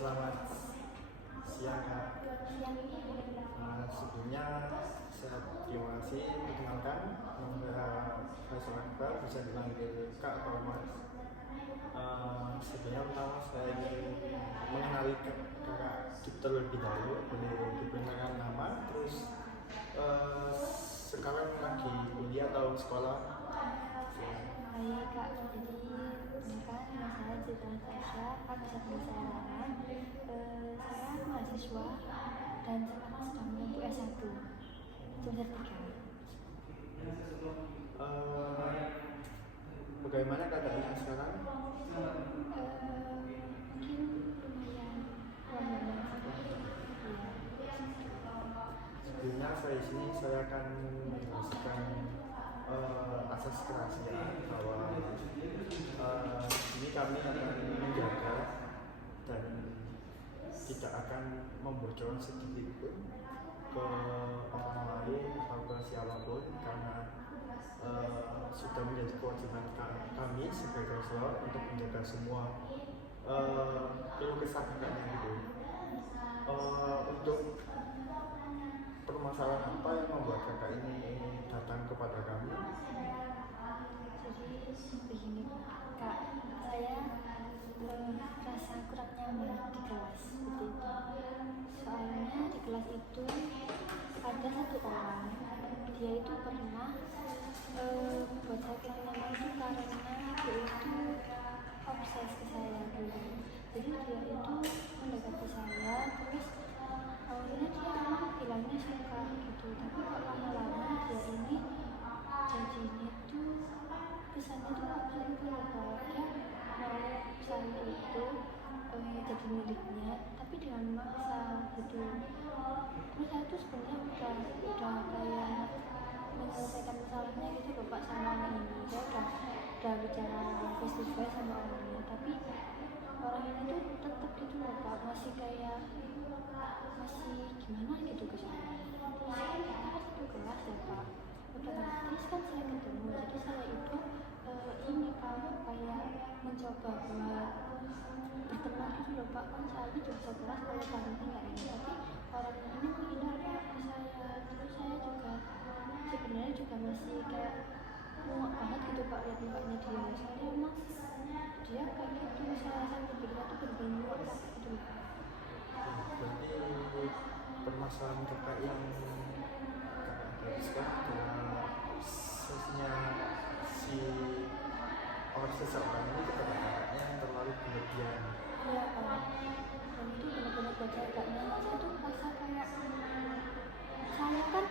Selamat siang Kak. Sebelumnya saya terima kasih dikenalkan nama Faisal Akbar, bisa dipanggil Kak atau Mas. Sebenarnya pertama saya ingin mengenali Kakak terlebih dahulu, boleh diperkenalkan nama, terus sekarang lagi kuliah atau sekolah? Hai Kak, jadi perkenalkan nama saya Citra Natasha, Kak bisa panggil saya Rara. Saya mahasiswa dan sekarang sedang menempuh S1 semester 3. Bagaimana keadaannya sekarang? Mungkin lumayan Sebelumnya saya akan menjelaskan asas kerahasiaan bahwa ini kami akan menjaga dan tidak akan membocorkan sedikit pun ke orang lain atau ke siapapun, karena sudah menjadi kewajiban kami sebagai konselor untuk menjaga semua keluh kesah kakaknya gitu. Untuk permasalahan apa yang membuat kakak ini datang kepada kami? Jadi begini Kak, saya merasa kurang nyaman di kelas seperti itu. Soalnya di kelas itu ada satu orang, dia itu pernah buat saya kurang nyaman itu karena dia itu obses ke saya dulu. Jadi dia itu mendekati saya, terus awalnya dia emang bilangnya suka gitu, tapi kok lama-lama dia ini jadinya tuh kesannya tuh maksa gitu loh Kak. Dia mau saya itu jadi miliknya, tapi dengan maksa gitu. Terus saya tuh sebenarnya udah kayak menyelesaikan masalahnya gitu loh Pak sama orang ini. Saya udah bicara face to face sama orangnya, tapi orang ini tuh tetap gitu loh Pak, masih gimana gitu ke saya. Terus kita kan satu kelas ya Pak, otomatis kan saya ketemu, jadi saya itu ini Pak kayak mencoba buat berteman gitu loh Pak, kan saya juga sekelas kalau barengnya nggak ini, tapi orang ini menghindar Pak ke saya. Terus saya juga sebenarnya juga masih kayak muak banget gitu Pak lihat mukanya dia, soalnya emang dia kayak gitu, saya berpikir tuh bener-bener muak banget gitu loh Pak. Berarti permasalahan kakak yang kakak hadapi sekarang adalah obsesinya si seseorang ini kepada kakaknya yang terlalu berlebihan. Iya Pak, dan itu benar-benar buat saya gak nyaman. Saya tuh merasa kayak saya kan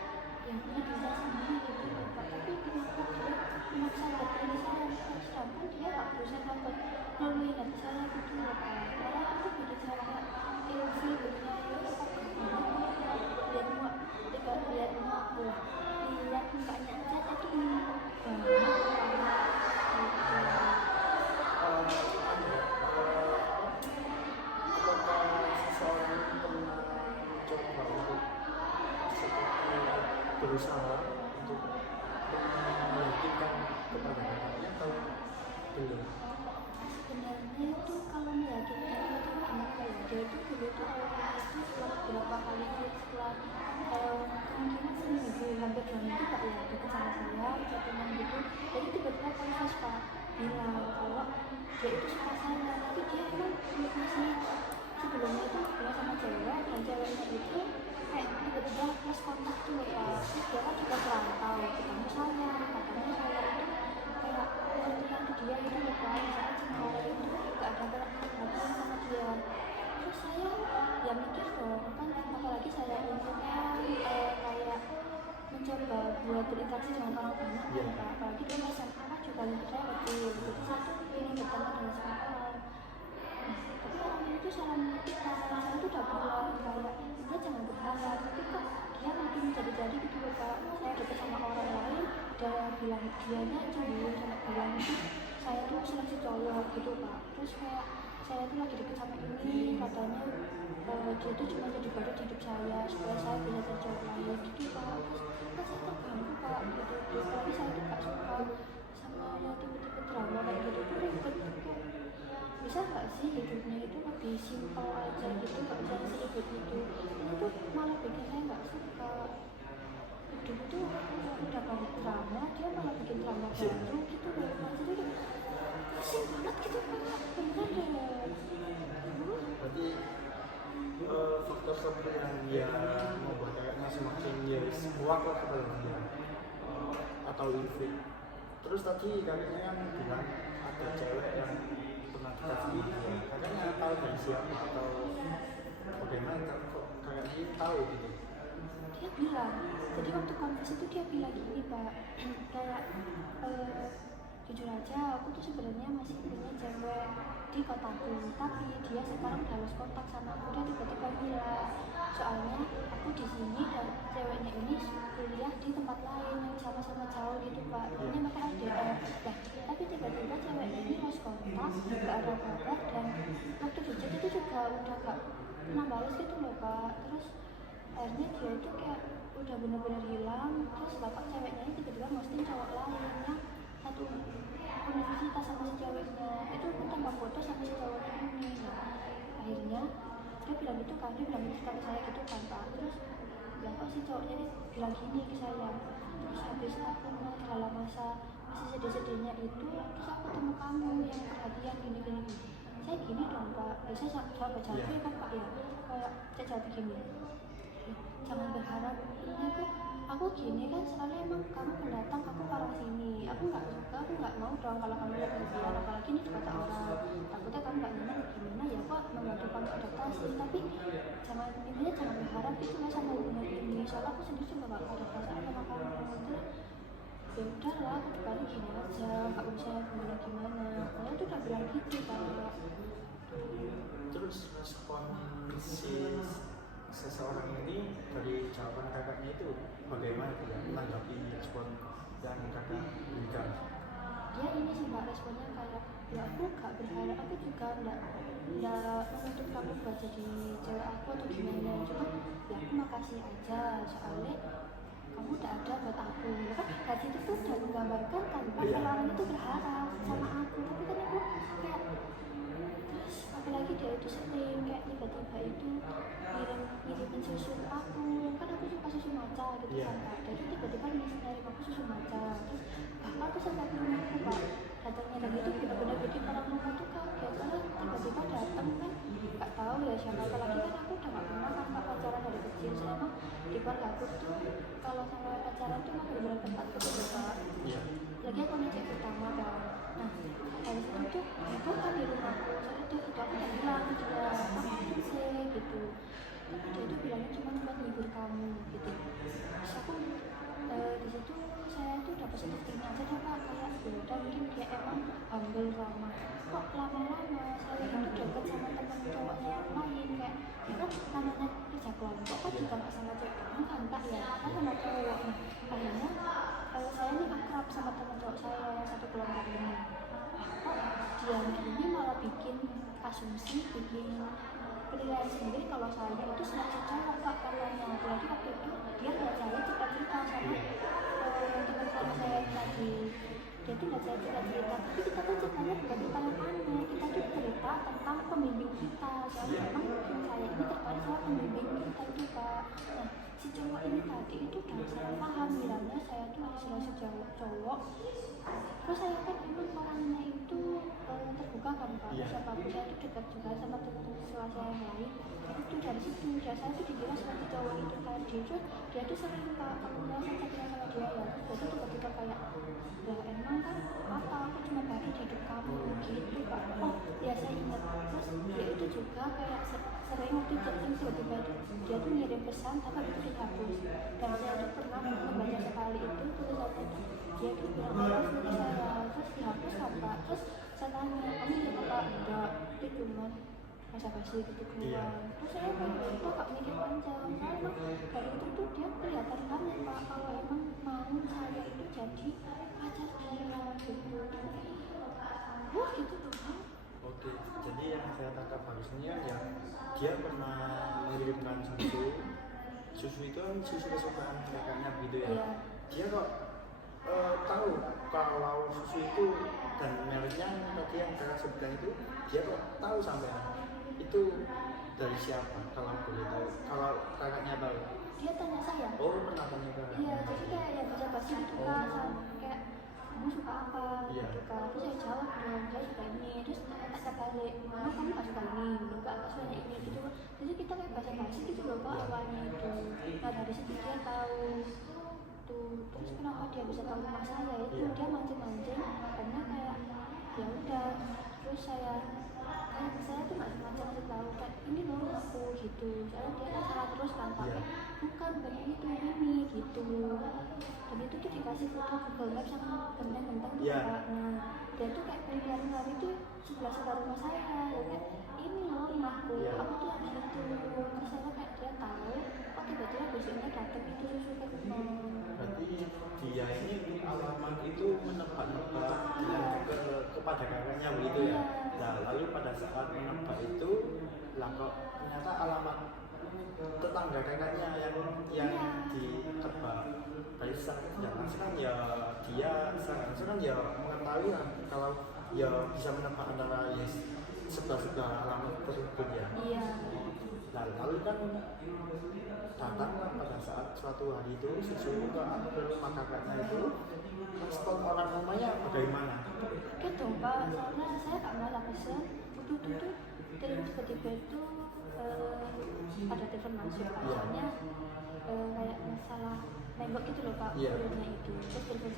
yang punya diri sendiri gitu loh Pak, tapi kenapa dia memaksa hati saya, sedangkan dia gak berusaha sampai nyaluin hati saya gitu loh Pak. Malah itu bikin saya kayak ilfil gitu, lihat mukanya aja saya tuh Apakah seseorang pernah mencoba untuk seperti berusaha untuk meyakinkan kepada kakaknya atau belum? Sebenarnya itu kalau meyakinkan itu gimana ya, dia itu dulu tuh awalnya itu setelah beberapa kali setelah mungkin seminggu hampir 2 minggu Pak ya deket sama saya pertemuan gitu, jadi tiba-tiba konfes Pak bilang kalau dia itu suka saya, tapi dia emang masih sebelumnya itu hubungan sama cewek, dan ceweknya itu kayak tiba-tiba lost kontak tuh loh Pak. Terus dia kan juga perantau ketemu saya, katanya saya itu kayak pengertian ke dia itu loh Pak, saat saya itu gak ada perhatian sama dia. Terus saya ya mikir dong, kan apalagi saya ini kan kayak mencoba buat berinteraksi dengan orang banyak ya Pak, apalagi dulu SMA kan juga lingkup saya kecil, jadi saya tuh ingin berteman dengan semua orang. Tapi orang ini tuh salah kita, saya tuh udah bilang kayak dia jangan berharap, tapi kok dia makin jadi gitu loh Pak. Saya deket sama orang lain, dia bilang dianya cemburu sama bilang itu saya tuh seleksi cowok gitu Pak. Terus kayak saya tuh lagi deket sama ini, katanya dia tuh cuma jadi badut di hidup saya supaya saya bisa jadi cowok lain gitu Pak. Terus saya terganggu Pak gitu, tapi saya tuh gak suka sama yang tipe-tipe drama kayak gitu tuh ribet tuh Pak. bisa nggak sih hidupnya itu lebih simpel aja gitu, nggak usah seribet itu malah bikin saya nggak suka. Hidup itu udah banyak drama, dia malah bikin drama baru gitu loh mas, jadi udah pusing banget gitu pak, beneran deh. Berarti faktor seperti yang dia membuat kayaknya semakin ya kuat lah kepada dia atau ilfil. Terus tadi kakaknya kan bilang ada cewek yang pernah dikasih dia, kakaknya tahu dari siapa atau bagaimana kok kakaknya tahu gitu? Dia bilang, jadi waktu konfes itu dia bilang gini pak, kayak jujur aja aku tuh sebenarnya masih punya cewek di kotaku, tapi dia sekarang udah lost kontak sama aku. Dia tiba-tiba bilang soalnya aku di sini dan ceweknya ini kuliah di tempat lain yang sama-sama jauh gitu pak, ini mereka LDR. Nah tapi tiba-tiba ceweknya ini lost kontak, gak ada kabar, dan waktu di chat itu juga udah gak pernah balas gitu loh pak. Terus akhirnya dia itu kayak udah bener-bener hilang. Terus bapak ceweknya ini tiba-tiba posting cowok lain yang satu universitas sama si ceweknya, itu pun tambah foto sama si cowoknya ini. Nah, akhirnya dia bilang gitu kan, dia bilang gitu ke saya gitu kan pak. Terus bilang kok si cowoknya ini bilang gini ke saya, terus habis aku dalam masa masih sedih-sedihnya itu, terus aku ketemu kamu yang perhatian gini-gini. Saya gini dong pak, biasanya saya baca ya kan pak ya, kayak saya jawab gini, jangan berharap ini aku gini kan, soalnya emang kamu pendatang, aku orang sini, aku nggak suka, aku nggak mau dong kalau kamu lihat kebiasaan, apalagi ini kata orang, takutnya kamu nggak nyaman gimana ya, kok membantu kamu adaptasi, tapi jangan intinya jangan berharap itu lah sama hubungan ini, soalnya aku sendiri juga nggak ada perasaan sama kamu. Terus ya udahlah, aku depannya gini aja, nggak usah gimana, kalau itu udah bilang gitu pak. Terus respon si seseorang ini dari jawaban kakaknya itu bagaimana dia menanggapi respon yang kakak berikan? Dia ini sih mbak, responnya kayak ya aku gak berharap, aku juga nggak menuntut kamu buat jadi cewek aku atau gimana, cuma ya aku makasih aja soalnya kamu udah ada buat aku. Ya kan dari situ tuh udah menggambarkan kan kalau orang itu berharap sama aku, tapi kan aku kayak terus apalagi dia itu sering kayak tiba-tiba itu ngirimin susu aku, kan aku suka susu matcha gitu kan pak, jadi tiba-tiba ngirim aku susu matcha. Terus bahkan tuh sampai ke rumahku pak, datangnya dan itu benar-benar bikin orang rumah tuh kaget, soalnya tiba-tiba datang kan nggak tahu ya siapa, apalagi kan aku udah nggak pernah kan pak pacaran dari kecil, selama di keluarga aku tuh kalau sama pacaran tuh mah benar-benar tempat gitu pak. Lagi aku ngecek pertama kan, nah dari situ tuh aku kan di rumahku, soalnya tuh aku udah bilang juga aku sih gitu, tapi dia tuh bilangnya cuma buat ngibur kamu gitu. Terus aku di situ saya tuh dapat sedikit aja deh pak, kayak udah mungkin dia emang humble sama kok lama-lama saya itu dekat sama teman cowoknya yang lain, kayak ya kan namanya kerja kelompok kan juga nggak sama cewek doang kan pak ya, kan sama cowok. Nah akhirnya saya ini akrab sama teman cowok saya yang satu kelompok ini, kok dia ini malah bikin asumsi, bikin penilaian sendiri kalau saya itu seleksi cowok pak katanya. Apalagi waktu itu dia nggak cari cerita-cerita sama teman-teman saya yang tadi, dia tuh nggak cari cerita-cerita, tapi kita tuh ceritanya bukan tentang yang aneh, kita tuh cerita tentang pembimbing kita, soalnya memang tim saya ini terkait sama pembimbing kita itu pak. Nah si cowok ini tadi itu udah salah paham, bilangnya saya tuh harus seleksi cowok. Terus saya kan emang orangnya itu terbuka kan pak, siapapun saya itu dekat juga sama teman-teman sekelas saya yang lain. Itu dari situ dan saya tuh dikira seperti cowok itu tadi, terus dia tuh sering pak aku bilang sama dia ya, terus dia tuh tiba-tiba kayak ya emang kan apa, aku cuma bagi di hidup kamu gitu pak. Oh ya saya ingat, terus dia itu juga kayak sering waktu chatting tiba-tiba itu dia tuh ngirim pesan tapi itu dihapus, dan saya tuh pernah membaca sekali itu tulisan itu, dia tuh bilang maaf nanti saya, terus dihapus kan pak. Terus saya tanya kamu nggak apa-apa, enggak, itu cuma basa-basi gitu keluar. Terus saya bilang itu gak mikir panjang, karena dari itu tuh dia kelihatan banget pak kalau emang mau saya itu jadi pacar dia gitu. Wah gitu tuh pak. Oke, jadi yang saya tangkap harusnya ya dia pernah mengirimkan susu itu kan susu kesukaan kakaknya gitu ya. Iya. Dia kok tahu kalau susu itu dan mereknya tadi yang kakak sebutkan itu dia kok tahu sampai itu dari siapa kalau boleh tahu, kalau kakaknya tahu? Dia tanya saya. Oh, pernah tanya kakak? Iya, jadi kayak ya basa-basi gitu kan, kayak kamu suka apa gitu kan, terus saya jawab dong, saya suka ini, terus tanya balik, oh kamu gak suka ini, enggak suka ini gitu. Jadi kita kayak basa-basi gitu loh Pak awalnya itu. Nah dari situ dia tahu tuh, terus kenapa dia bisa tahu rumah saya itu dia mancing-mancing karena kayak ya udah, terus saya tuh nggak sengaja ngasih tahu kayak ini loh aku gitu, soalnya dia kan salah terus kan pakai bukan ini gitu, dan itu tuh dikasih foto Google Maps yang genteng-genteng tuh Pak. Nah dia tuh kayak lari-lari tuh sebelah rumah saya, ya kayak ini loh rumahku, aku tuh yang situ, terus saya kayak dia tahu kok tiba-tiba besoknya datang itu susu ke berarti dia ini alamat itu menebak-nebak kepada kakaknya begitu ya. Nah lalu pada saat menebak itu lah kok ternyata alamat tetangga kakaknya yang ditebak. Dari langsung kan ya dia langsung kan ya mengetahui lah kalau ya bisa menebak antara sebelah alamat tersebut ya. Iya. Nah lalu kan datanglah pada saat suatu hari itu susu ke rumah kakaknya itu, respon orang rumahnya bagaimana? Gitu Pak, soalnya saya gak malah pesen tuh terus tiba-tiba itu ada telepon masuk Pak, soalnya kayak masalah nembok gitu loh Pak, kurirnya itu. Terus telepon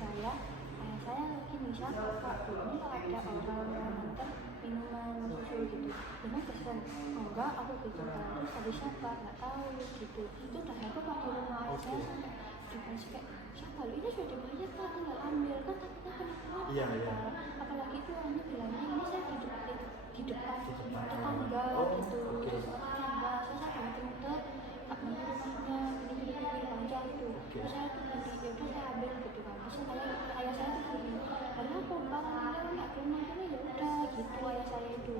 saya gini, siapa Kak? Ini ada orang yang nganter minuman susu gitu. Memang pesen? Enggak, aku gitu Kak. Terus tadi siapa? Nggak tahu gitu. Itu udah heboh Pak di rumah ayah saya sampai dikasih kayak siapa lu? Ini sudah dibayar Kak, tinggal ambil kan takutnya kenapa? Apalagi itu orangnya bilangnya ini saya di depan tetangga gitu. Terus tetangga saya muter-muter tak nemu rumahnya gini panjang itu. Terus saya tuh nanti ya udah saya ambil gitu kan. Terus ayah saya tuh gini, karena aku barang nggak ke rumah ini ya udah gitu ayah saya itu.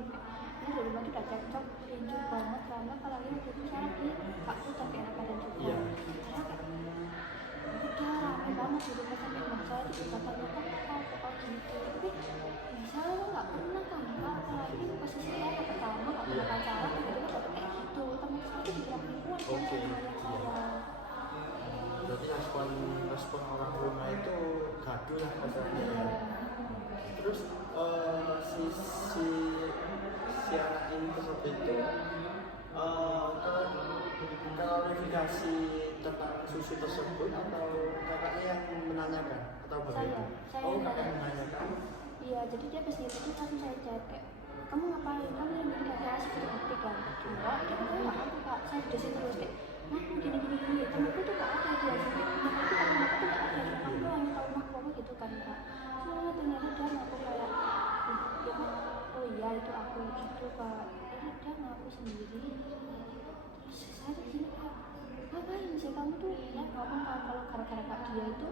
Ini di rumah tuh udah cocok, rindu banget karena apalagi waktu itu saya lagi gak putar kayak badan juga. Karena kayak udah rame banget di rumah sampai rumah saya tuh katanya kok gitu. Tapi saya nggak pernah kan Pak, apalagi posisi saya pertama nggak pernah pacaran, tiba-tiba dapet kayak gitu. Temen saya tuh dibilang ribuan kan sama ayah saya. Berarti respon orang rumah itu gaduh lah katanya. Terus si anak ini tersebut itu klarifikasi tentang susu tersebut atau kakaknya yang menanyakan atau bagaimana? Saya Kakak menanyakan. Iya, jadi dia kesini itu langsung saya chat kayak kamu ngapain? Kamu yang bikin kakak seperti bukti kan? Enggak, dia bilang aku Kak, saya di sini terus kayak aku gini temanku tuh gak ada dia sini, aku tuh gak ada, aku hanya tahu rumahku apa gitu kan Kak. Soalnya ternyata dia ngaku kayak oh iya itu aku gitu Kak. Jadi dia ngaku sendiri. Terus saya tuh gini Kak, ngapain sih kamu tuh ya ngomong kan kalau gara-gara Kak dia itu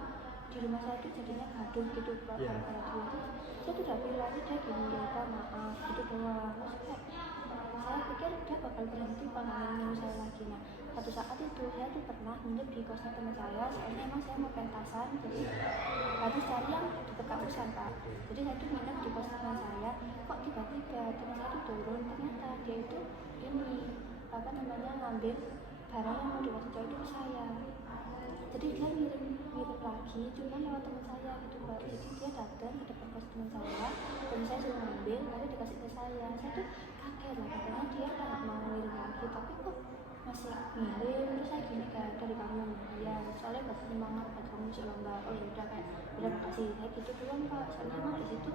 di rumah saya tuh jadinya gaduh gitu Pak, gara-gara dia tuh saya tuh udah bilang dia gini ya Kak maaf gitu doang. Terus kayak saya pikir dia bakal berhenti panggilin saya lagi. Nah satu saat itu saya tuh pernah nginep di kosnya teman saya, soalnya emang saya mau pentasan jadi harus cari yang deket kausan Pak. Jadi saya tuh nginep di kos teman saya, kok tiba-tiba teman saya tuh turun, ternyata dia itu ini apa namanya ngambil barang yang mau dikasih cowok itu ke saya. Jadi dia ngirim lagi, cuma lewat teman saya gitu Pak. Jadi dia datang ke depan kos teman saya, dan saya suruh ngambil, lalu dikasih ke saya. Saya tuh kaget lah, katanya dia nggak mau ngirim lagi, tapi kok masih ngirim. Terus saya gini kan, dari kamu ya, soalnya buat semangat buat kamu selomba. Oh ya udah kayak, udah makasih. Saya gitu doang Pak, soalnya emang di situ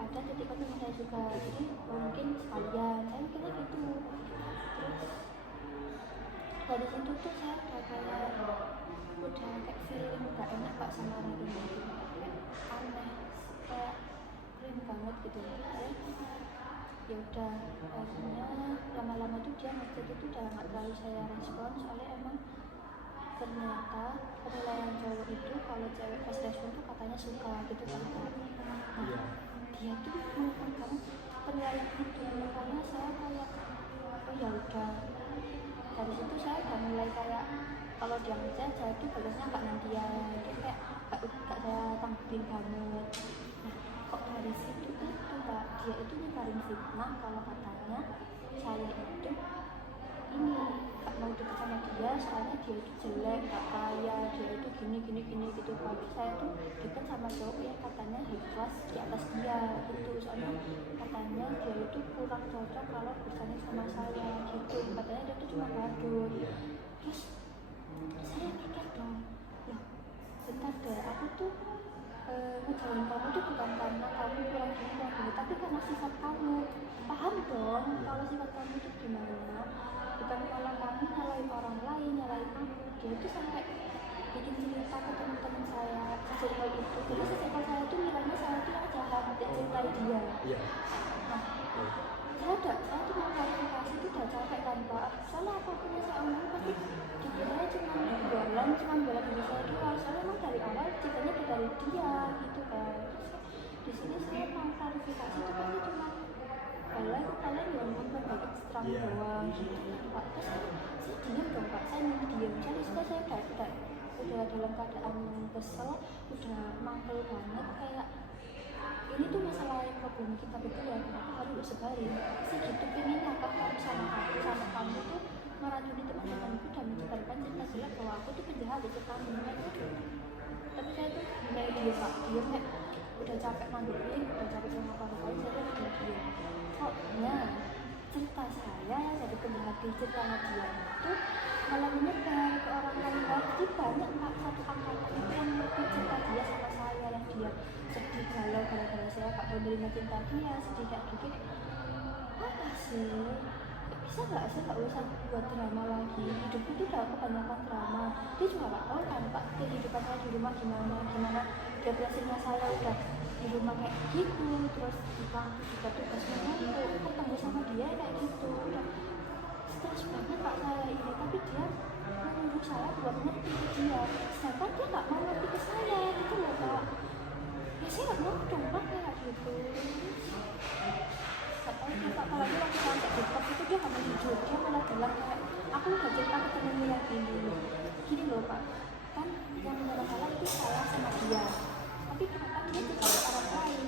ada titik teman saya juga, jadi mungkin sekalian. Saya mikirnya gitu. Terus dari situ tuh saya udah kayak feeling gak enak Pak sama orang rumah itu, kayak aneh, kayak keren banget gitu ya udah akhirnya lama-lama tuh dia ngechat itu udah gak terlalu saya respon, soalnya emang ternyata penilaian cowok itu kalau cewek pas respon tuh katanya suka gitu kan Pak. Nah dia tuh menekan penilaian itu, makanya saya kayak oh ya udah, dari situ saya udah mulai kayak kalau dia ngechat saya tuh balasnya gak nantian, jadi kayak gak saya tanggepin banget. Nah kok dari situ itu Kak, dia itu nyebarin fitnah kalau katanya saya itu ini gak mau deket sama dia soalnya dia itu jelek, gak kaya, dia itu gini gitu. Tapi saya tuh deket sama cowok yang katanya high class di atas dia gitu, soalnya katanya dia itu kurang cocok kalau bersama sama saya gitu, katanya dia tuh cuma badut. Terus saya mikir dong, loh bentar deh, aku tuh ngejauhin kamu tuh bukan karena kamu kurang gini, tapi karena sifat kamu. Paham dong kalau sifat kamu itu gimana, bukan kalau kamu nyalain orang lain, nyalain aku. Dia itu sampai bikin cerita ke teman-teman saya sesimpel itu, jadi sesimpel saya tuh ngiranya saya tuh yang jahat, tidak cintai dia. Nah, saya tuh mau klarifikasi itu udah capek kan Pak, soalnya apapun yang saya omongin pasti dikiranya cuma jualan, cuma bela diri saya doang, soalnya emang dari awal ceritanya dari dia gitu kan. Terus di sini saya mau klarifikasi itu pasti cuma kalian yang ngomong baik terang doang gitu kan Pak. Terus saya diam dong Pak, saya milih diam. Misalnya saya udah dalam keadaan kesel, udah mangkel banget, kayak ini tuh masalah problem kita berdua, kenapa harus disebarin? Segitu pengennya Kak sama kamu tuh meracuni teman-temanku dan menyebarkan cerita jelek bahwa aku tuh penjahat itu kamu. Tapi saya tuh mulai diem Pak, kayak udah capek nanggepin, udah capek sama kawan-kawan, saya tuh udah diem. Soalnya cerita saya yang dari penjahat di cerita dia itu malah menyebar ke orang lain. Jadi banyak Pak, satu angkatan itu yang ngerti cerita dia sama saya, yang dia sedih galau gara-gara saya gak mau nerima cinta dia, sedih kayak gitu. Apa sih? Bisa gak sih gak usah buat drama lagi? Hidup itu udah kebanyakan drama. Dia juga gak tahu kan Pak, kehidupan saya di rumah gimana depresinya saya udah di rumah kayak gitu, terus di kampus juga tugasnya numpuk, ketemu sama dia kayak gitu, udah stres banget Pak saya ini. Tapi dia menuduh saya buat ngerti ke dia, sedangkan dia gak mau ngerti ke saya gitu loh Pak. Ya saya gak mau dong Pak kayak gitu. Apalagi waktu sampai dekat itu dia gak mau jujur, dia malah bilang kayak aku udah cerita ke temenmu yang gini loh Pak, kan yang masalah itu salah sama dia, tapi kenapa dia cerita ke orang lain?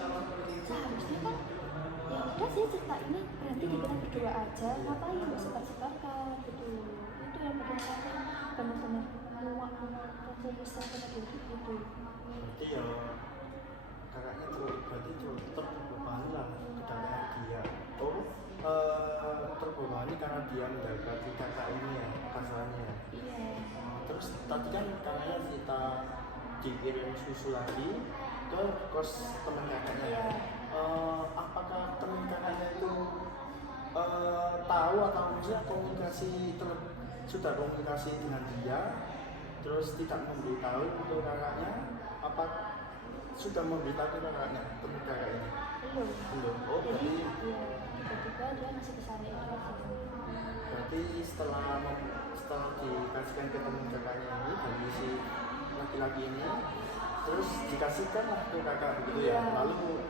Seharusnya kan ya udah sih cerita ini berhenti di kita berdua aja, ngapain sebar-sebarkan gitu. Itu yang bikin saya benar-benar muak kesel sama dia gitu. Berarti ya kakaknya berarti terbebani lah karena dia terbebani karena dia menjaga kakak ini ya kasarannya. Iya. Terus tadi kan kakaknya kita dikirim susu lagi ke kos teman kakaknya. Iya. Apakah teman kakaknya itu tahu atau misalnya sudah komunikasi dengan dia, terus tidak memberitahu ke kakaknya? Apa sudah memberitahu ke kakaknya teman kakak ini? Belum. Oh berarti iya, tiba-tiba dia masih kesana itu aja. Berarti setelah dikasihkan ke teman kakaknya ini dari si laki-laki ini, terus dikasihkan lah ke kakak begitu ya, lalu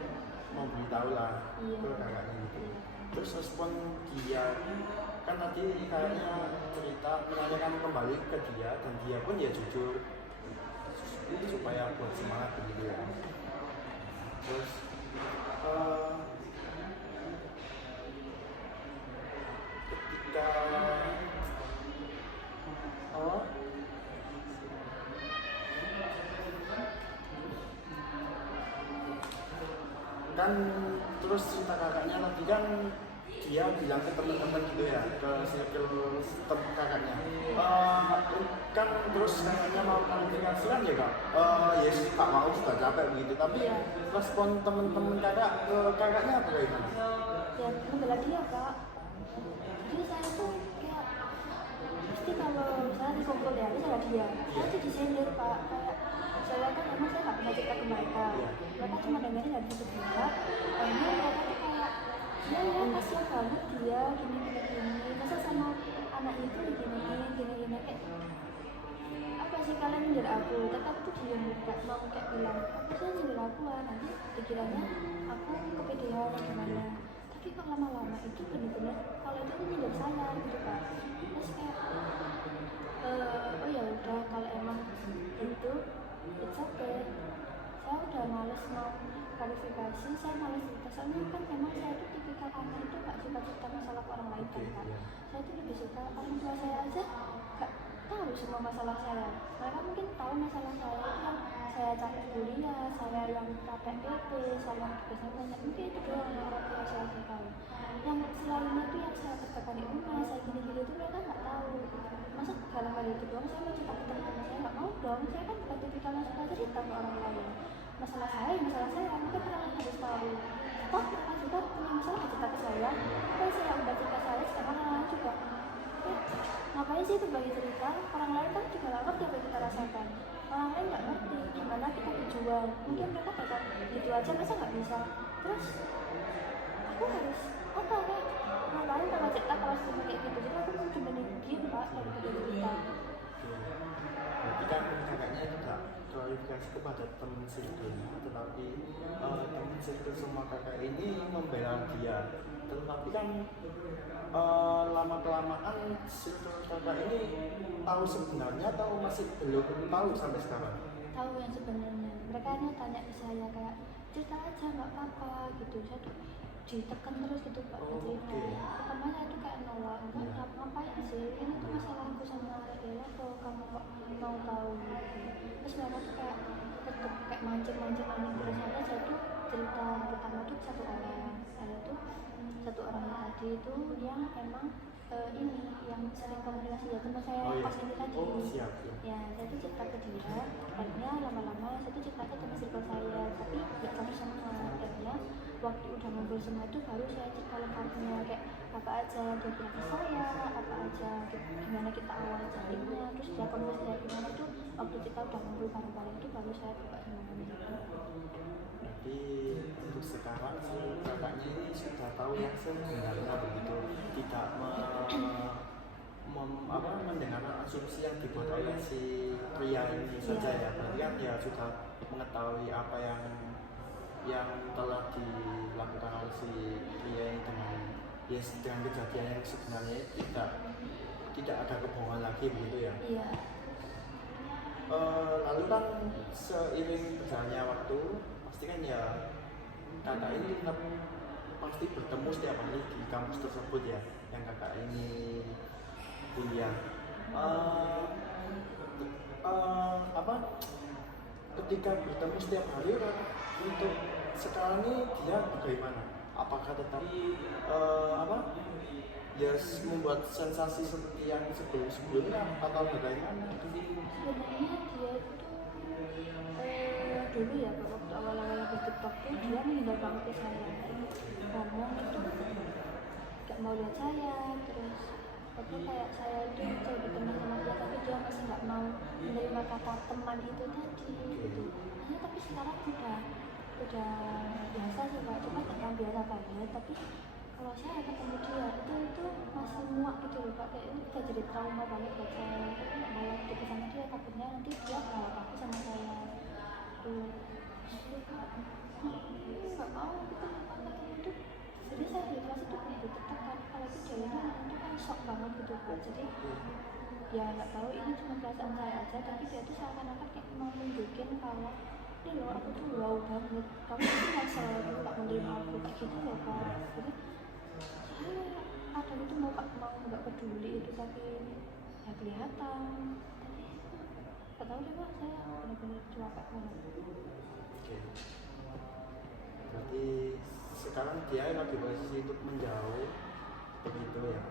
mau beritahu lah ke kakaknya gitu. Terus respon dia kan tadi kayaknya cerita menanyakan kembali ke dia, dan dia pun ya jujur supaya buat semangat begitu ya. Terus ketika kan terus cerita kakaknya tadi kan dia bilang ke teman-teman gitu ya, ke circle teman kakaknya, kan terus kakaknya mau klarifikasi kan ya Kak, yes Kak mau sudah capek begitu, tapi respon teman-teman kakak ke kakaknya apa kayak gimana? Ya membela dia Kak. Jadi saya tuh kayak pasti kalau misalnya dikumpul ya, ini salah dia, saya tuh disindir Pak, kayak saya kan emang saya nggak pernah cerita ke mereka cuma dengerin dari satu pihak. Ini mereka tuh kayak ya kasihan banget dia gini masa sama anak itu gini kayak apa sih kalian nyindir aku, tapi aku tuh diam, gak mau kayak bilang apa sih nyindir aku nanti pikirannya aku kepedean gimana. Tapi kok lama-lama itu bener-bener kalau itu nyindir saya gitu Pak. Terus kayak oh ya udah kalau emang itu it's okay, saya udah males mau klarifikasi, saya soalnya kan memang saya itu tipikal anak itu gak suka cerita masalah ke orang lain kan Kak. Saya itu lebih suka orang tua saya aja gak tahu semua masalah saya. Mereka mungkin tahu masalah saya itu yang saya capek kuliah, saya yang capek PP, saya yang tugasnya banyak, mungkin itu doang yang orang tua saya tahu. Yang selainnya itu yang saya kerjakan di rumah, saya gini-gini itu mereka nggak tahu. Masa dalam hal itu doang saya mau cerita ke teman-teman saya, nggak mau dong. Saya kan bukan tipikal yang suka cerita ke orang lain. Masalah saya, mungkin orang lain harus tahu. Oh, mereka juga punya masalah cerita ke saya. Kalau saya udah cerita saya, sekarang orang lain juga. Ngapain sih itu bagi cerita? Orang lain kan juga nggak ngerti apa yang kita rasakan. Orang lain nggak ngerti gimana kita berjuang. Mungkin mereka bakal gitu aja, masa nggak bisa. Terus aku harus apa kan? Ngapain kalau cerita kalau cuma kayak gitu? Jadi aku mau cuma diem Pak daripada cerita. Berarti kan kakaknya tidak klarifikasi kepada teman circle-nya, tetapi teman circle semua kakak ini membela dia. Tetapi kan lama kelamaan circle kakak ini tahu sebenarnya atau masih belum tahu sampai sekarang? Tahu yang sebenarnya. Mereka hanya tanya ke saya kayak cerita aja nggak apa-apa gitu. Saya tuh ditekan terus gitu Pak cerita. Pertama saya tuh kayak nolak, enggak ngapain sih? Ini tuh masalahku sama Bella kok kamu kok mau tahu gitu. Terus mereka tuh kayak tetep kayak mancing terus saya tuh cerita pertama tuh satu orang. Saya tuh satu orang tadi itu yang emang ini yang sering komunikasi ya teman saya pas ini tadi. Siap. Ya, saya tuh cerita ke dia, akhirnya lama-lama saya tuh cerita ke teman circle saya, tapi nggak sampai semua. Akhirnya waktu udah ngobrol semua itu baru saya cerita lengkapnya kayak apa aja dia bilang ke saya, apa aja gimana kita awal carinya, terus dia konversi dari gimana tuh waktu kita udah ngobrol bareng-bareng itu baru saya buka semuanya itu. Berarti untuk sekarang sih kakaknya ini sudah tahu yang sebenarnya begitu, tidak mendengar asumsi yang dibuat oleh si pria ini saja ya. Berarti kan dia sudah mengetahui apa yang telah dilakukan oleh si pria ini dengan kejadian yang sebenarnya tidak ada kebohongan lagi begitu ya. Iya. Lalu kan seiring berjalannya waktu pasti kan ya kakak ini tetap pasti bertemu setiap hari di kampus tersebut ya yang kakak ini kuliah. Ketika bertemu setiap hari kan untuk sekarang ini dia bagaimana? Apakah tetap membuat sensasi seperti yang sebelumnya atau bagaimana? Sebenarnya dia itu dulu ya waktu awal-awal di TikTok tuh dia menghindar banget ke saya, ngomong itu gak mau lihat saya, terus apa kayak saya itu coba berteman sama dia tapi dia masih nggak mau menerima kata teman itu tadi gitu. Nah, tapi sekarang udah biasa sih Pak, cuma gak biasa banget, tapi kalau saya ketemu dia itu masih muak gitu loh Pak, kayak ini udah jadi trauma banget buat saya. Tapi nggak mau deket sama dia, takutnya nanti dia nggak aku sama saya tuh. Nggak mau kita ketemu itu. Jadi saya di kelas itu begitu tertekan, kalau itu ceweknya itu kan shock banget gitu Pak. Jadi ya nggak tahu ini cuma perasaan saya aja, tapi dia tuh seakan-akan kayak mau nunjukin kalau ini loh aku tuh wow banget, kamu tuh nggak salah gitu tak menerima aku kayak gitu loh Pak. Jadi saya ada itu mau nggak peduli itu, tapi ya kelihatan. Nggak tahu deh Pak, saya benar-benar cuapak banget. Oke. Berarti sekarang dia lagi posisi untuk menjauh begitu ya.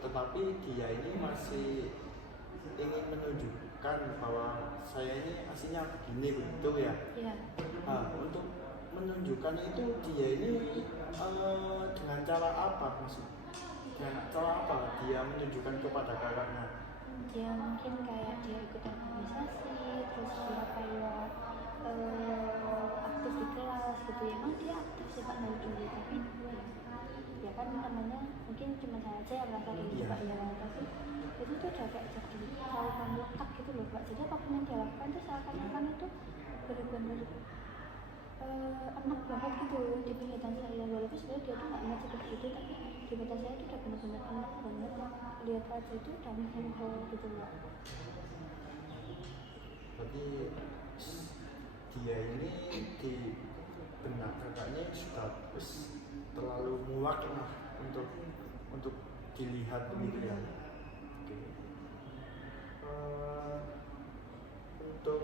Tetapi dia ini masih ingin menunjukkan bahwa saya ini aslinya begini begitu ya. Iya. Untuk menunjukkannya itu dia ini dengan cara apa maksud? Dengan cara apa dia menunjukkan kepada kakaknya? Dia mungkin kayak dia ikut organisasi, terus dia kayak aktif di kelas gitu ya. Emang dia aktif sih Pak dari dulu, tapi ya kan namanya mungkin cuma saya aja yang merasa kayak gitu Pak ya. Tapi itu tuh udah kayak jadi trauma melekat gitu loh Pak. Jadi apapun yang dia lakukan tuh seakan-akan itu benar-benar enak banget gitu di penglihatan saya. Walaupun sebenarnya dia tuh nggak ingat seperti itu, tapi di mata saya itu udah benar-benar enak banget. Lihat aja itu udah menghibur gitu loh. Berarti dia ini benak kakaknya sudah terlalu muak lah untuk dilihat begitu ya. Oke. Untuk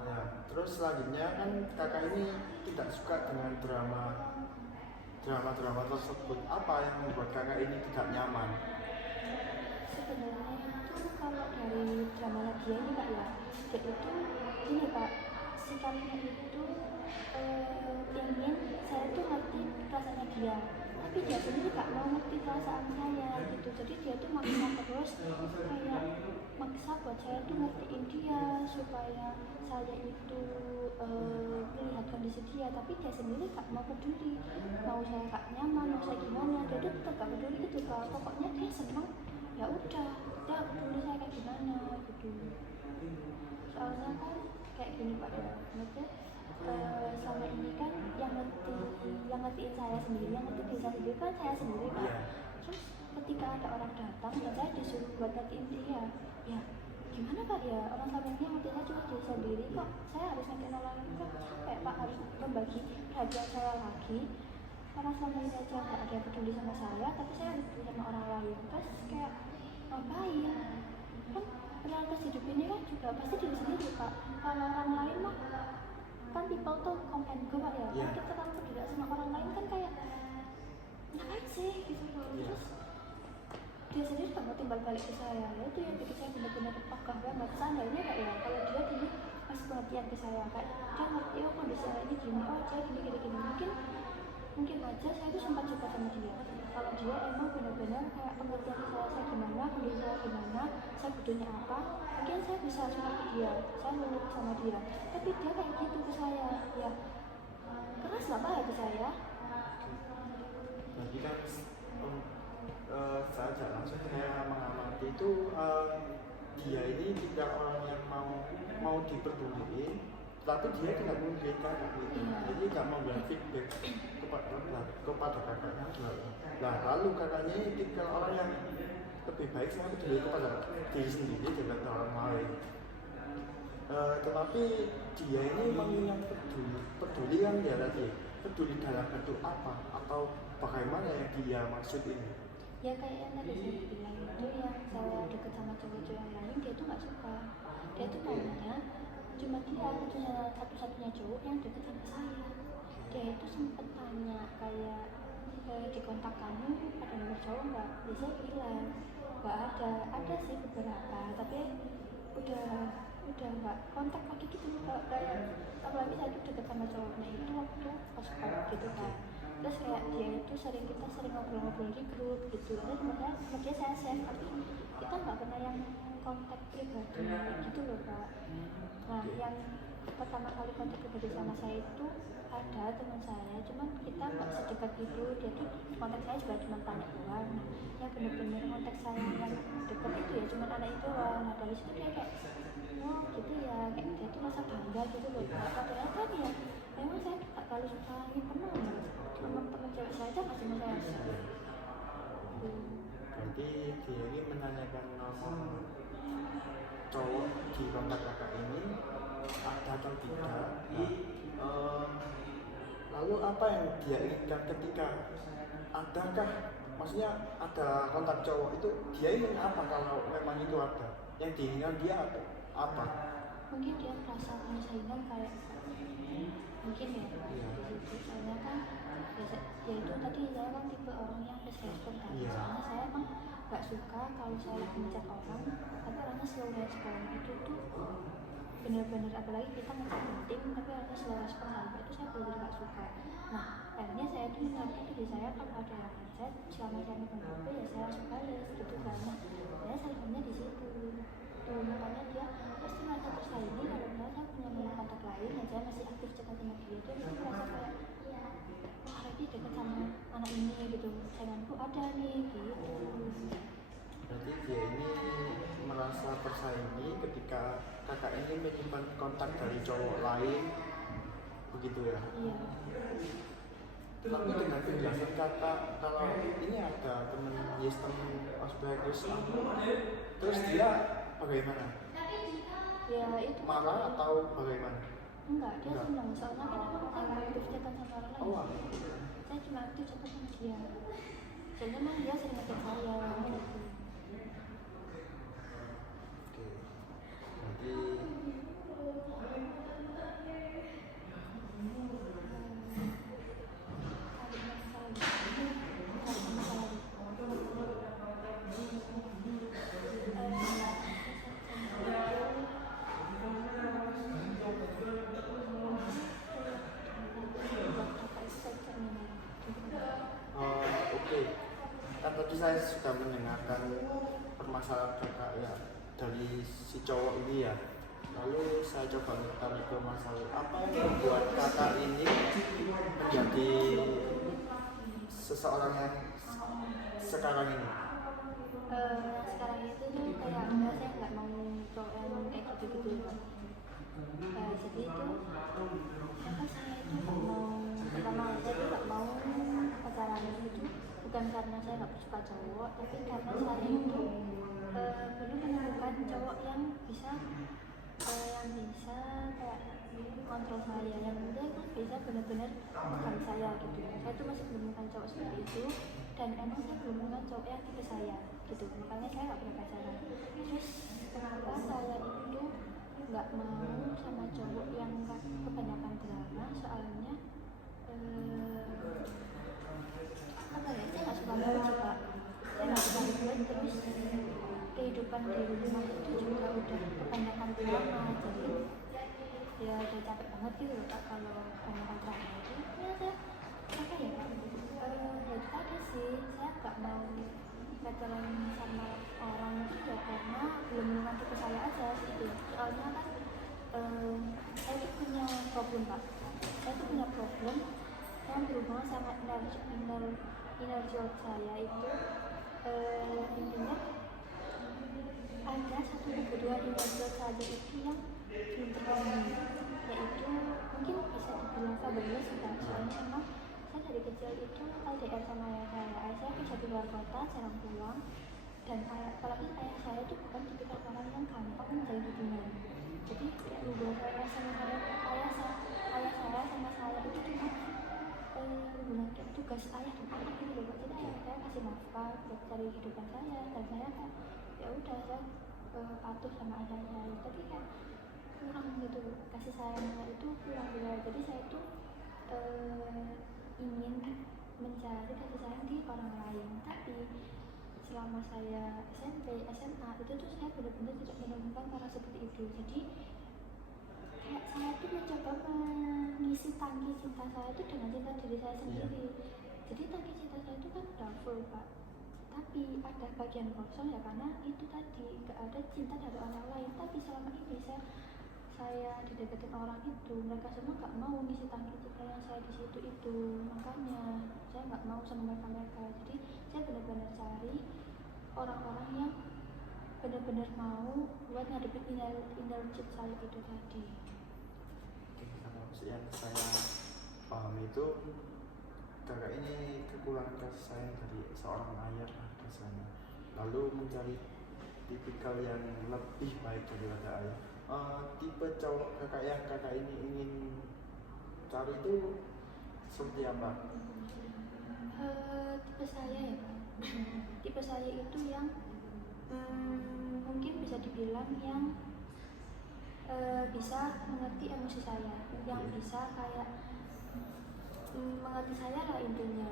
ya, terus selanjutnya kan kakak ini tidak suka dengan drama tersebut. Apa yang membuat kakak ini tidak nyaman? Sebenarnya itu kalau dari drama dia ini Pak ya, dia itu gini Pak, sikapnya itu ingin saya tuh ngerti rasanya dia, tapi dia sendiri gak mau ngerti perasaan saya gitu. Jadi dia tuh maksa terus, kayak maksa buat saya tuh ngertiin dia supaya saya itu melihat kondisi dia, tapi dia sendiri gak mau peduli, mau saya gak nyaman, mau saya gimana, dia tuh tetap gak peduli gitu Pak. Pokoknya dia senang ya udah, dia peduli saya kayak gimana gitu. Soalnya kan kayak gini Pak ya, maksudnya selama ini kan yang ngertiin saya sendiri, yang ngerti diri saya sendiri kan saya sendiri Pak. Terus ketika ada orang datang dan saya disuruh buat ngertiin dia, ya gimana Pak ya, orang selama ini yang ngerti saya cuma diri sendiri, kok saya harus ngertiin orang lain, kan capek Pak, harus membagi perhatian saya lagi. Karena selama ini aja gak ada yang peduli sama saya, tapi saya harus peduli sama orang lain. Terus kayak ngapain? Kan realitas hidup ini kan juga pasti diri sendiri Pak. Kalau orang lain mah kan people tuh come and go Pak ya. Kalau kita kalau peduli sama orang lain kan kayak ngapain sih gitu loh. Terus dia sendiri tak mau timbal balik ke saya. Itu yang bikin saya benar-benar pekah banget. Seandainya Pak ya, kalau dia dulu masih perhatian ke saya, kayak dia ngerti oh kondisi saya ini gini, oh saya gini, mungkin aja saya tuh sempat suka sama dia. Kalau dia emang benar-benar kayak pengertian saya gimana, kondisi saya gimana, saya butuhnya apa, mungkin saya bisa suka ke dia, saya nurut sama dia. Tapi dia kayak gitu ke saya, ya keras lah Pak ke saya. Berarti kan saya langsung saya mengamati itu dia ini tidak orang yang mau dipeduliin, tapi dia tidak memberikan kakak gitu. Jadi nggak memberikan feedback kepada kakaknya. Nah lalu kakaknya ini tipikal orang yang lebih baik sama peduli kepada diri sendiri daripada orang lain. Tetapi dia ini memang yang peduli kan dia tadi, peduli dalam bentuk apa atau bagaimana yang dia maksud ini? Ya kayak yang tadi saya bilang itu, yang saya deket sama cowok-cowok yang lain, dia tuh gak suka. Dia tuh maunya cuma dia satu-satunya cowok yang deket sama saya. Dia itu sempet tanya kayak di kontak kamu ada nomor cowok nggak? Ya saya bilang nggak ada sih beberapa, tapi udah nggak kontak lagi gitu. Kayak apalagi saya tuh deket sama cowoknya itu waktu ospek gitu kan. Terus kayak kita sering ngobrol-ngobrol di grup gitu. Terus sebenarnya sama dia saya share, tapi kita nggak pernah yang kontak pribadi gitu loh Pak. Nah yang pertama kali kontak pribadi sama saya itu ada teman saya, cuman kita nggak sedekat itu. Dia tuh kontak saya juga cuma tanya doang. Nah yang bener-bener kontak saya yang dekat itu ya cuma anak itu loh. Nah dari situ dia kayak oh gitu ya, kayak dia tuh merasa bangga gitu loh Pak. Padahal kan ya memang saya tak terlalu suka pernah teman-teman cewek saya aja masih merasa. Berarti dia ini menanyakan nomor cowok di kontak kakak ini ada atau tidak. Lalu apa yang dia inginkan ketika adakah, maksudnya ada kontak cowok itu dia ingin apa kalau memang itu ada? Yang diinginkan dia apa? Mungkin dia merasa punya saingan kayak mungkin ya gitu. Soalnya kan ya itu tadi saya kan tipe orang yang fast respon kan. Soalnya saya emang gak suka kalau saya lagi ngechat orang tapi orangnya slow respon. Itu tuh bener-bener, apalagi kita ngechat penting tapi orangnya slow respon, sampai itu saya bener-bener gak suka. Nah akhirnya saya tuh mengerti diri saya kalau ada yang ngechat selama saya megang HP ya saya langsung bales gitu kan. Nah saya salahnya di situ tuh, makanya dia pasti merasa tersaingi kalau saya punya nomor kontak lain dan saya masih aktif chat sama dia. Dia pasti merasa kayak wah lagi deket sama anak ini gitu, sainganku ada nih gitu. Berarti dia ini merasa tersaingi ketika kakak ini menyimpan kontak dari cowok lain, begitu ya? Iya. tapi dengan penjelasan kata kalau ini ada temen yes temen ospek terus dia bagaimana? Ya itu Marah atau bagaimana? enggak, dia Enggak. senang soalnya kan aku kan nggak aktif chatan sama orang lain. Oh, Saya cuma aktif chatan sama dia. Soalnya memang dia sering ngechat saya gitu. oke. Jadi oke. Kan tadi saya sudah mendengarkan permasalahan kakak ya dari si cowok ini ya. Lalu saya coba bertanya ke masalah apa yang membuat kakak ini menjadi seseorang yang sekarang ini. Sekarang itu tuh kayak enggak, saya nggak mau cowok yang kayak gitu kan. Jadi itu apa saya itu nggak mau, pertama saya itu nggak mau pacaran itu bukan karena saya nggak suka cowok, tapi karena saya itu belum menemukan cowok yang bisa kayak kontrol saya, yang dia kan bisa benar-benar megang saya gitu. Saya tuh masih belum menemukan cowok seperti itu, dan emang saya belum menemukan cowok yang tipe saya gitu, makanya saya nggak pernah pacaran. Terus kenapa saya itu nggak mau sama cowok yang kebanyakan drama, soalnya apa ya, saya nggak suka banget juga, saya nggak suka ribet, terus kehidupan di rumah itu juga udah kebanyakan drama, jadi ya udah capek banget gitu loh Kak kalau kebanyakan drama itu. Ya saya apa ya Kak, ya itu tadi sih, saya nggak mau pacaran sama orang itu ya karena belum menemukan tipe saya aja gitu. Soalnya kan saya tuh punya problem Pak, saya tuh punya problem yang berhubungan sama inner child saya itu. Intinya ada satu kebutuhan inner child saja itu yang belum terpenuhi, yaitu mungkin bisa dibilang sabarnya sih Kak. Soalnya memang saya dari kecil itu LDR sama ayah saya kerja di luar kota, jarang pulang, dan apalagi ayah saya itu bukan tipikal orang yang gampang menjalin hubungan. Jadi kayak hubungan ayah sama ayah saya sama saya itu cuma hubungan kayak tugas ayah dan anak gitu loh. Jadi ayah saya kasih nafkah buat cari kehidupan saya, dan saya kan ya udah saya patuh sama ayah saya, tapi kan kurang gitu loh, kasih sayangnya itu kurang juga. Jadi saya tuh ingin mencari kasih sayang di orang lain, tapi selama saya SMP, SMA itu tuh saya benar-benar tidak menemukan orang seperti itu. Jadi kayak saya tuh mencoba mengisi tangki cinta saya itu dengan cinta diri saya sendiri. Jadi tangki cinta saya itu kan udah full Pak, tapi ada bagian kosong ya karena itu tadi gak ada cinta dari orang lain. Tapi selama ini saya dideketin orang itu, mereka semua gak mau ngisi tangki cinta yang saya di situ itu, makanya saya gak mau sama mereka. Jadi saya benar-benar cari orang-orang yang benar-benar mau buat ngadepin inner child saya itu tadi. Kalau yang saya paham itu kakak ini kekurangan kasih sayang dari seorang ayah rasanya, lalu mencari tipikal yang lebih baik daripada ayah. Tipe cowok kakak yang kakak ini ingin cari itu seperti apa? Tipe saya ya tipe saya itu yang mungkin bisa dibilang yang bisa mengerti emosi saya, yang bisa kayak mengerti saya lah intinya,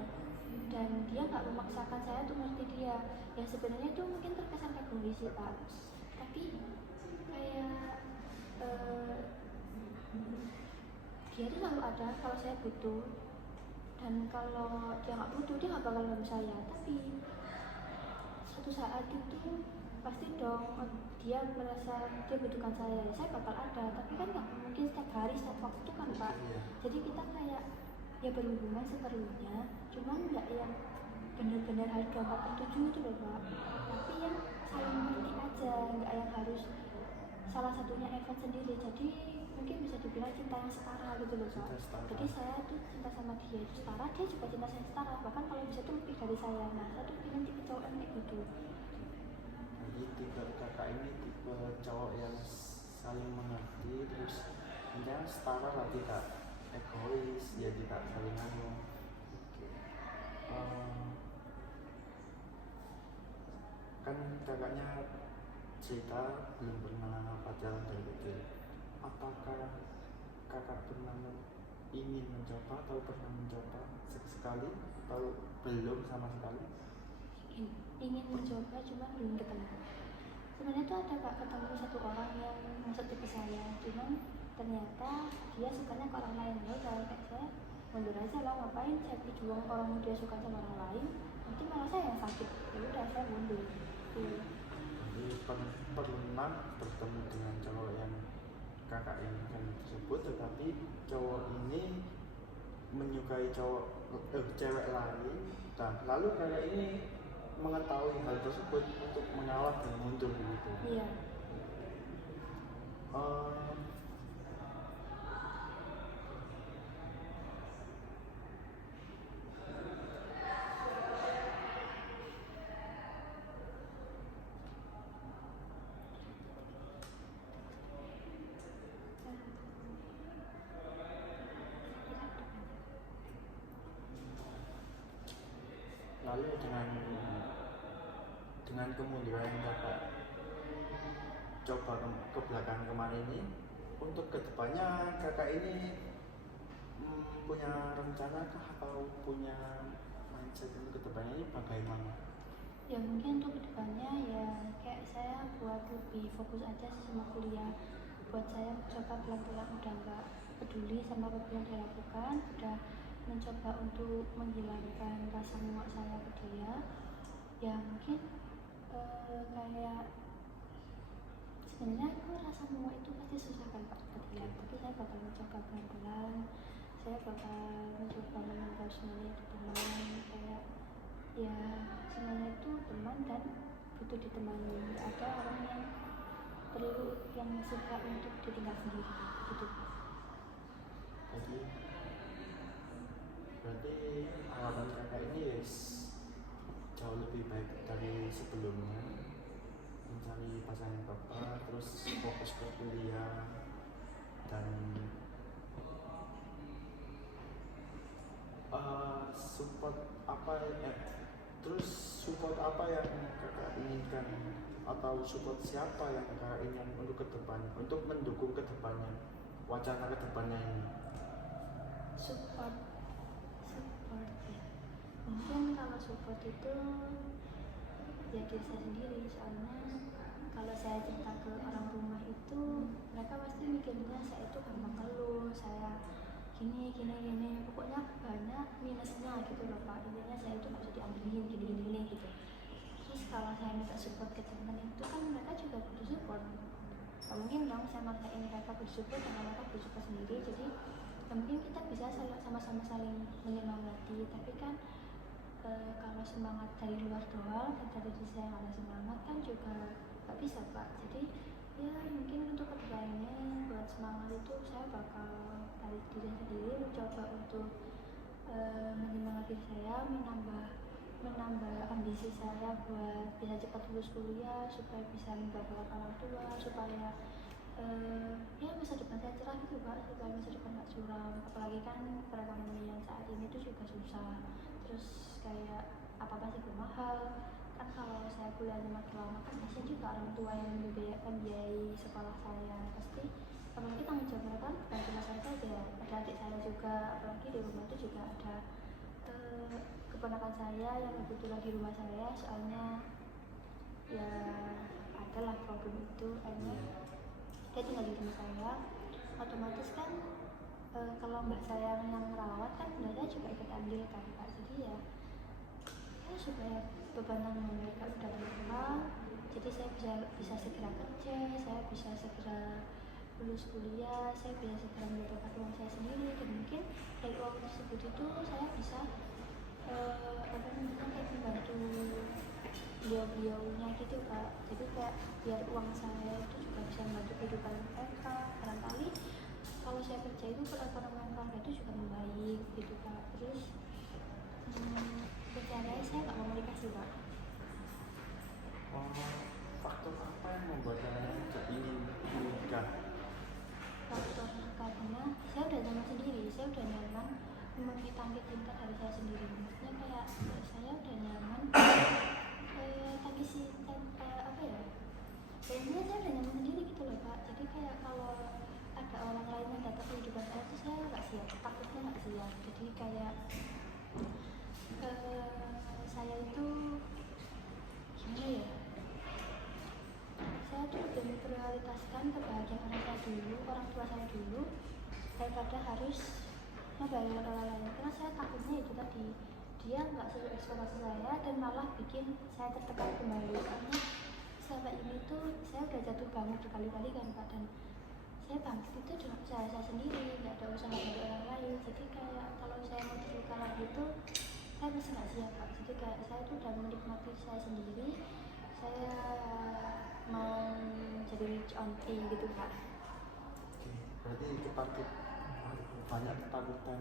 dan dia nggak memaksakan saya untuk mengerti dia. Ya sebenarnya itu mungkin terkesan egois sih Pak, tapi kayak dia tuh selalu ada kalau saya butuh, dan kalau dia nggak butuh dia nggak bakal ganggu saya. Tapi suatu saat itu pasti dong dia merasa dia butuhkan saya bakal ada, tapi kan nggak mungkin setiap hari setiap waktu kan Pak. Jadi kita kayak ya berhubungan seperlunya, cuman nggak yang benar-benar harus 24/7 itu loh Pak, tapi yang saling mengerti aja, nggak yang harus salah satunya Evan sendiri, jadi mungkin bisa dibilang cinta yang setara gitu loh Kak. Cinta setara. Jadi saya tuh cinta sama dia itu setara, dia juga cinta saya setara, bahkan kalau bisa tuh lebih dari saya. Nah saya tuh pengen tipe cowok yang kayak gitu. Jadi tipe kakak ini tipe cowok yang saling mengerti, terus intinya setara lah, tidak egois, ya tidak saling anu. Kan kakaknya cerita belum pernah pacaran dari kecil. Apakah kakak pernah ingin mencoba atau pernah mencoba sekali atau belum sama sekali? Ingin mencoba cuma belum ketemu. Sebenarnya tuh ada Kak, ketemu satu orang yang masuk TV saya, cuman ternyata dia sukanya ke orang lain. Ya udah kayak saya mundur aja lah, ngapain saya berjuang orang dia suka sama orang lain, nanti malah saya yang sakit. Ya udah saya mundur. Jadi pernah bertemu dengan cowok yang kakak inginkan tersebut, tetapi cowok ini menyukai cewek lain, dan lalu kakak ini mengetahui hal tersebut untuk mengalah dan mundur begitu. Iya. Lalu dengan kemunduran yang kakak coba ke belakang kemarin ini, untuk kedepannya kakak ini punya rencana kah atau punya mindset untuk kedepannya ini bagaimana? Ya mungkin untuk kedepannya ya kayak saya buat lebih fokus aja sama kuliah, buat saya coba pelan-pelan udah nggak peduli sama apa yang dia lakukan, udah mencoba untuk menghilangkan rasa muak saya ke dia. Ya mungkin kayak sebenarnya aku rasa muak itu pasti susah kan Pak ke dia, tapi saya bakal mencoba pelan-pelan, saya bakal mencoba menangkap semuanya itu teman, kayak ya semuanya itu teman dan butuh ditemani. Ada orang yang perlu yang suka untuk ditinggal sendiri gitu. Jadi berarti harapan kakak ini yes, jauh lebih baik dari sebelumnya, mencari pasangan bapak, terus fokus ke kuliah, dan support apa yang kakak inginkan, atau support siapa yang kakak ingin untuk kedepan, untuk mendukung kedepannya, wacana kedepannya ini? Support ya mungkin kalau support itu ya diri saya sendiri, soalnya kalau saya cerita ke orang rumah itu mereka pasti mikirnya saya itu gampang ngeluh, saya gini, pokoknya banyak minusnya gitu loh Pak. Intinya saya itu nggak bisa diambilin gini gitu. Terus kalau saya minta support ke teman itu kan mereka juga butuh support. Nah, mungkin dong saya maksain mereka butuh support karena mereka butuh support sendiri, jadi mungkin kita bisa sama-sama saling menyemangati. Tapi kan kalau semangat dari luar doang dan dari diri saya nggak ada semangat kan juga nggak bisa Pak. Jadi ya mungkin untuk kedepannya buat semangat itu saya bakal dari diri sendiri mencoba untuk menyemangati saya, menambah ambisi saya buat bisa cepat lulus kuliah, supaya bisa membanggakan orang tua, supaya ya masa depan saya cerah gitu Pak, supaya masa depan gak suram. Apalagi kan perekonomian saat ini tuh juga susah, terus kayak apa-apa sih mahal kan. Kalau saya kuliah makin lama kan kasihan juga orang tua yang membiayai sekolah saya. Pasti apalagi tanggung jawab mereka kan bukan cuma saya saja, ada adik saya juga, apalagi di rumah itu juga ada keponakan saya yang kebetulan di rumah saya, soalnya ya adalah problem itu, akhirnya dia tinggal di rumah saya. Otomatis kan kalau mbak saya yang merawat kan mbak saya juga ikut ambil kan Pak. Jadi ya supaya beban tanggungan mereka udah berkurang, jadi saya bisa segera kerja, saya bisa segera lulus kuliah, saya bisa segera mendapatkan uang saya sendiri, dan mungkin dari uang tersebut itu saya bisa kayak membantu beliau-beliaunya gitu Kak. Jadi kayak biar uang saya itu juga bisa membantu kalau saya kerja itu perekonomian keluarga itu juga membaik gitu Kak. Terus bercandanya saya nggak mau menikah sih Kak. Faktor apa yang membuat kalian ingin menikah? Faktor karena saya udah nyaman sendiri, saya udah nyaman memenuhi tangki cinta dari saya sendiri. Maksudnya kayak saya udah nyaman tangki cinta apa ya? Kayaknya saya udah nyaman sendiri gitu loh Kak. Jadi kayak kalau ada orang lain yang datang ke kehidupan saya tuh saya nggak siap, takutnya nggak siap. Jadi kayak saya itu gimana ya? Saya tuh lebih memprioritaskan kebahagiaan orang tua saya dulu daripada harus ngebayar orang lain, karena saya takutnya itu tadi dia nggak sesuai ekspektasi saya dan malah bikin saya tertekan kembali. Karena selama ini tuh saya udah jatuh bangun berkali-kali kan Pak, dan saya bangkit itu dengan usaha saya sendiri, nggak ada usaha dari orang lain. Jadi kayak kalau saya mau terluka lagi itu saya masih nggak siap Pak. Jadi kayak saya tuh udah menikmati saya sendiri, saya mau jadi rich auntie gitu Pak. Oke, berarti banyak ketakutan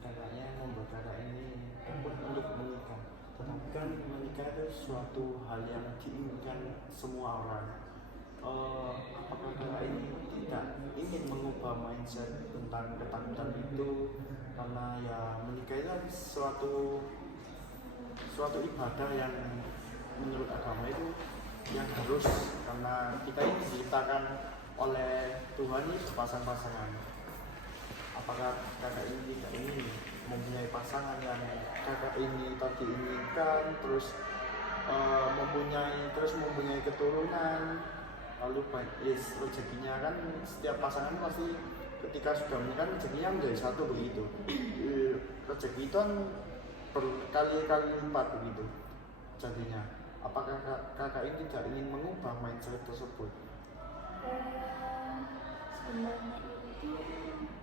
kakaknya yang membuat kakak ini takut untuk menikah. Tetapi kan menikah itu suatu hal yang diinginkan semua orang. Apakah kakak ini tidak ingin mengubah mindset tentang ketakutan itu, karena ya menikah itu kan suatu ibadah yang menurut agama itu yang harus, karena kita ini diciptakan oleh Tuhan ini sepasang-pasangan. Apakah kakak ini tidak ingin mempunyai pasangan yang kakak ini tadi inginkan, terus mempunyai keturunan, lalu rezekinya kan setiap pasangan pasti ketika sudah menikah rezekinya menjadi satu begitu. Rezeki itu kan berkali-kali lipat begitu jadinya. Apakah kakak ini tidak ingin mengubah mindset tersebut? Sebenarnya itu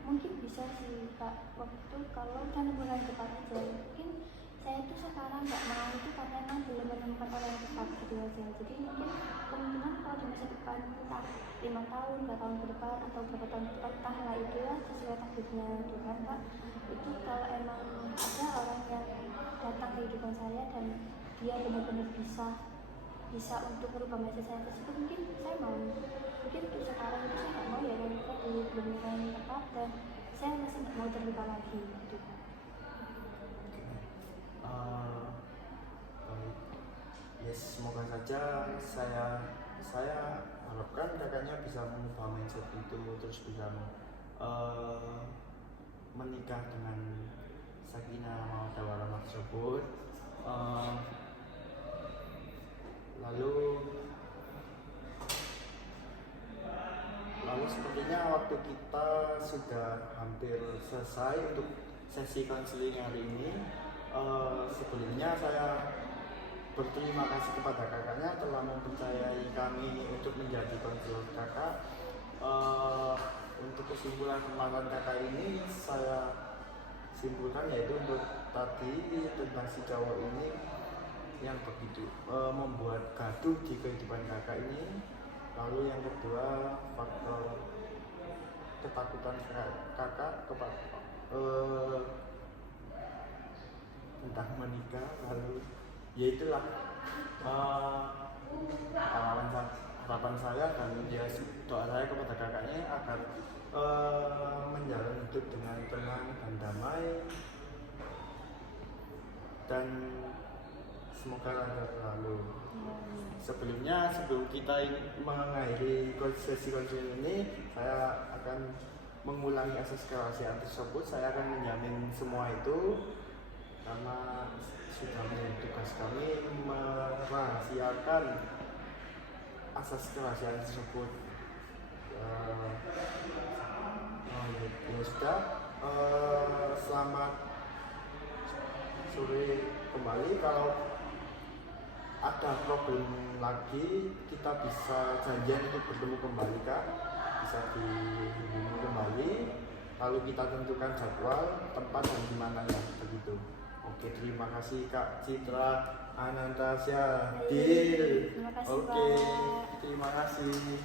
mungkin bisa sih Pak, waktu itu kalau kan bulan depan aja. Mungkin saya itu sekarang nggak mau itu karena memang belum menemukan orang yang tepat gitu aja. Jadi mungkin kemungkinan kalau di masa depan entah 5 tahun, 2 tahun ke depan atau berapa tahun ke depan, entahlah itu ya sesuai takdirnya Tuhan Pak. Itu kalau emang ada orang yang datang ke kehidupan saya dan dia benar-benar bisa untuk merubah mindset saya tersebut, mungkin saya mau. Mungkin untuk sekarang itu saya nggak mau ya, karena tadi belum yang tepat dan saya masih nggak mau terluka lagi gitu. Yes, semoga saja saya harapkan kakaknya bisa mengubah mindset itu, terus bisa menikah dengan sakinah mawaddah warahmah tersebut. Lalu sepertinya waktu kita sudah hampir selesai untuk sesi konseling hari ini. Sebelumnya saya berterima kasih kepada kakaknya telah mempercayai kami untuk menjadi konselor kakak. Untuk kesimpulan pembahasan kakak ini saya simpulkan yaitu untuk tadi tentang si cowok ini yang begitu membuat gaduh di kehidupan kakak ini. Lalu yang kedua, faktor ketakutan kakak tentang menikah. Lalu yaitulah harapan saya dan ya doa saya kepada kakaknya agar menjalani hidup dengan tenang dan damai, dan semoga lancar selalu. Sebelum kita mengakhiri sesi konseling ini, saya akan mengulangi asas kerahasiaan tersebut. Saya akan menjamin semua itu karena sudah menjadi tugas kami merahasiakan asas kerahasiaan tersebut. Ya sudah, selamat sore kembali. Kalau ada problem lagi kita bisa janjian untuk bertemu kembali Kak, bisa dihubungi kembali, lalu kita tentukan jadwal, tempat dan dimana ya begitu. Oke, terima kasih Kak Citra Anantasya Dil. Oke, terima kasih.